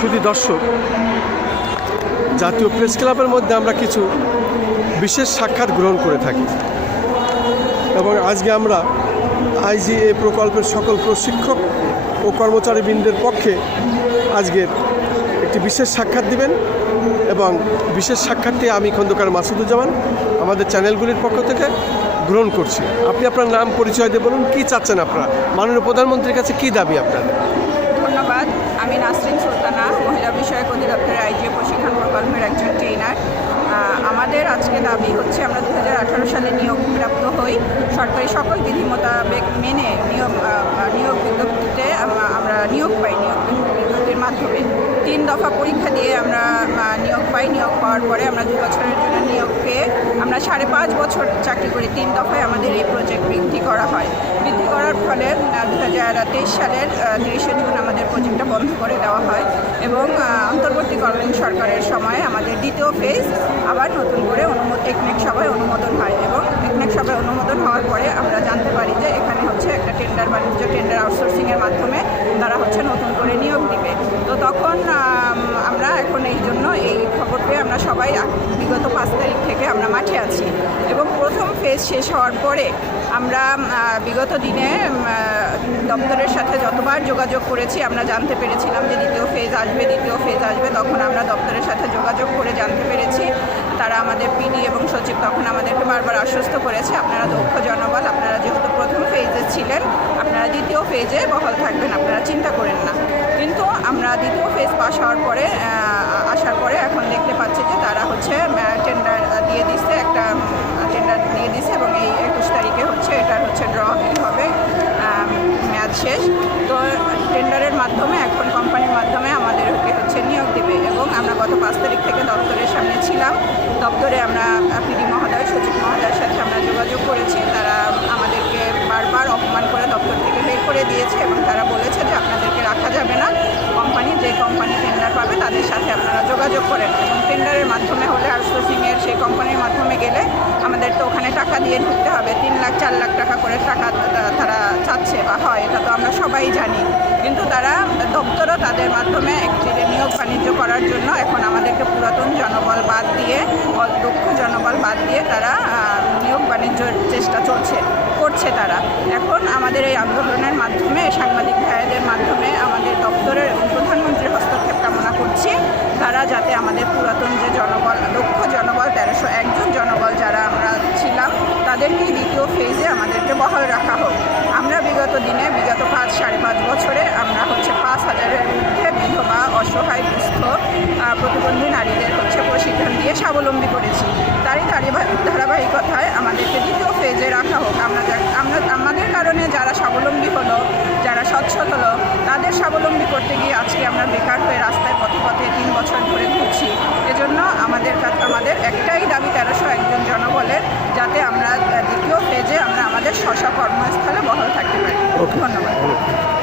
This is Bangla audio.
শুধু দর্শক, জাতীয় প্রেস ক্লাবের মধ্যে আমরা কিছু বিশেষ সাক্ষাৎ গ্রহণ করে থাকি এবং আজকে আমরা আইজিএ প্রকল্পের সকল প্রশিক্ষক ও কর্মচারীবৃন্দের পক্ষে আজকের একটি বিশেষ সাক্ষাৎ দিবেন এবং বিশেষ সাক্ষাৎটি আমি খন্দকার মাসুদুজ্জামান আমাদের চ্যানেলগুলির পক্ষ থেকে গ্রহণ করছি। আপনি আপনার নাম পরিচয় দিয়ে বলুন, কী চাচ্ছেন আপনারা, মাননীয় প্রধানমন্ত্রীর কাছে কী দাবি আপনাদের? ধন্যবাদ। আমি নাসরিন সুলতানা, মহিলা বিষয়ক অধিদপ্তরের আইজিএ প্রশিক্ষণ প্রকল্পের একজন ট্রেনার। আমাদের আজকে দাবি হচ্ছে আমরা 2018 সালে নিয়োগপ্রাপ্ত হই। সরকারি সকল বিধি মোতাবেক মেনে নিয়োগ বিজ্ঞপ্তিতে আমরা নিয়োগ পাই। নিয়োগ বিজ্ঞপ্তির মাধ্যমে 3 দফা পরীক্ষা দিয়ে আমরা নিয়োগ পাই। নিয়োগ পাওয়ার পরে আমরা 2 বছরের জন্য নিয়োগ পেয়ে আমরা 5.5 বছর চাকরি করি। 3 দফায় আমাদের এই প্রজেক্ট বৃদ্ধি করা হয়। বৃদ্ধি করার ফলে 2023 সালের 30শে জুন আমাদের প্রজেক্টটা বন্ধ করে দেওয়া হয় এবং অন্তর্বর্তীকালীন সরকারের সময় আমাদের দ্বিতীয় ফেজ আবার নতুন করে একনেক সভায় অনুমোদন হয় এবং একনেক সভায় অনুমোদন হওয়ার পরে আমরা জানতে পারি যে এখানে হচ্ছে একটা টেন্ডার আউটসোর্সিংয়ের মাধ্যমে তারা হচ্ছে নতুন করে নিয়োগ দিবে। তো তখন আমরা এখন এই জন্য এই খবর পেয়ে আমরা সবাই বিগত 5 তারিখ থেকে আমরা মাঠে আছি এবং প্রথম ফেজ শেষ হওয়ার পরে আমরা বিগত দিনে দপ্তরের সাথে যতবার যোগাযোগ করেছি আমরা জানতে পেরেছিলাম যে দ্বিতীয় ফেজ আসবে। তখন আমরা দপ্তরের সাথে যোগাযোগ করে জানতে পেরেছি, তারা আমাদের পিডি এবং সচিব তখন আমাদেরকে বারবার আশ্বস্ত করেছে আপনারা দক্ষ জনবল, আপনারা যেহেতু প্রথম ফেজে ছিলেন আপনারা দ্বিতীয় ফেজে বহাল থাকবেন, আপনারা চিন্তা করেন না। কিন্তু আমরা দ্বিতীয় ফেজ পাস হওয়ার পরে আসার পরে এখন দেখতে পাচ্ছি যে তারা হচ্ছে টেন্ডার দিয়ে দিচ্ছে এবং এই 21 তারিখে হচ্ছে এটার হচ্ছে ড্র হবে, মেয়াদ শেষ। তো টেন্ডারের মাধ্যমে এখন কোম্পানির মাধ্যমে আমাদেরকে হচ্ছে নিয়োগ দেবে এবং আমরা গত 5 তারিখ থেকে দপ্তরের সামনে ছিলাম। দপ্তরে আমরা পিডি মহোদয়, সচিব মহোদয়ের সাথে আমরা যোগাযোগ করেছি। তারা আমাদেরকে বারবার অপমান করে দপ্তর থেকে বের করে দিয়েছে এবং তারা বলেছে যে আপনাদেরকে রাখা যাবে না, যে কোম্পানি টেন্ডার পাবে তাদের সাথে আপনারা যোগাযোগ করেন এবং টেন্ডারের মাধ্যমে হলে আউটসোর্সিংয়ের সেই কোম্পানির মাধ্যমে গেলে আমাদের তো ওখানে টাকা দিয়ে ঢুকতে হবে। 3 লাখ 4 লাখ টাকা করে টাকা তারা চাচ্ছে বা হয়, এটা তো আমরা সবাই জানি। কিন্তু তারা দপ্তরও তাদের মাধ্যমে একটি নিয়োগ বাণিজ্য করার জন্য এখন আমাদেরকে পুরাতন জনবল বাদ দিয়ে, দক্ষ জনবল বাদ দিয়ে তারা নিয়োগ বাণিজ্যর চেষ্টা করছে তারা। এখন আমাদের এই আন্দোলনের মাধ্যমে, সাংবাদিক ভাইদের মাধ্যমে আমাদের দপ্তরের এবং প্রধানমন্ত্রীর হস্তক্ষেপ কামনা করছি। তারা যাতে আমাদের পুরাতন যে জনবল, দক্ষ জনবল 1301 জন জনবল যারা আমরা ছিলাম তাদেরকে দ্বিতীয় ফেজে আমাদেরকে বহাল রাখা হোক। আমরা বিগত 5.5 বছরে আমরা হচ্ছে 5000-এর ঊর্ধ্বে বিধবা, অসহায়, দুস্থ, প্রতিবন্ধী নারীদের হচ্ছে প্রশিক্ষণ দিয়ে স্বাবলম্বী করেছি। তারই ধারাবাহিকতায় আমাদেরকে দ্বিতীয় ফেজে রাখা হোক। আমাদের কারণে যারা স্বাবলম্বী হলো, যারা সচ্ছল হলো, তাদের স্বাবলম্বী করতে গিয়ে আজকে আমরা বেকার হয়ে রাস্তায় পথে 3 বছর ধরে ঘুরছি। এজন্য আমাদের একটাই দাবি 1301 জন জনবলের, যাতে আমরা দ্বিতীয় ফেজে আমরা আমাদের কর্মস্থলে বহাল থাকতে পারি। ধন্যবাদ।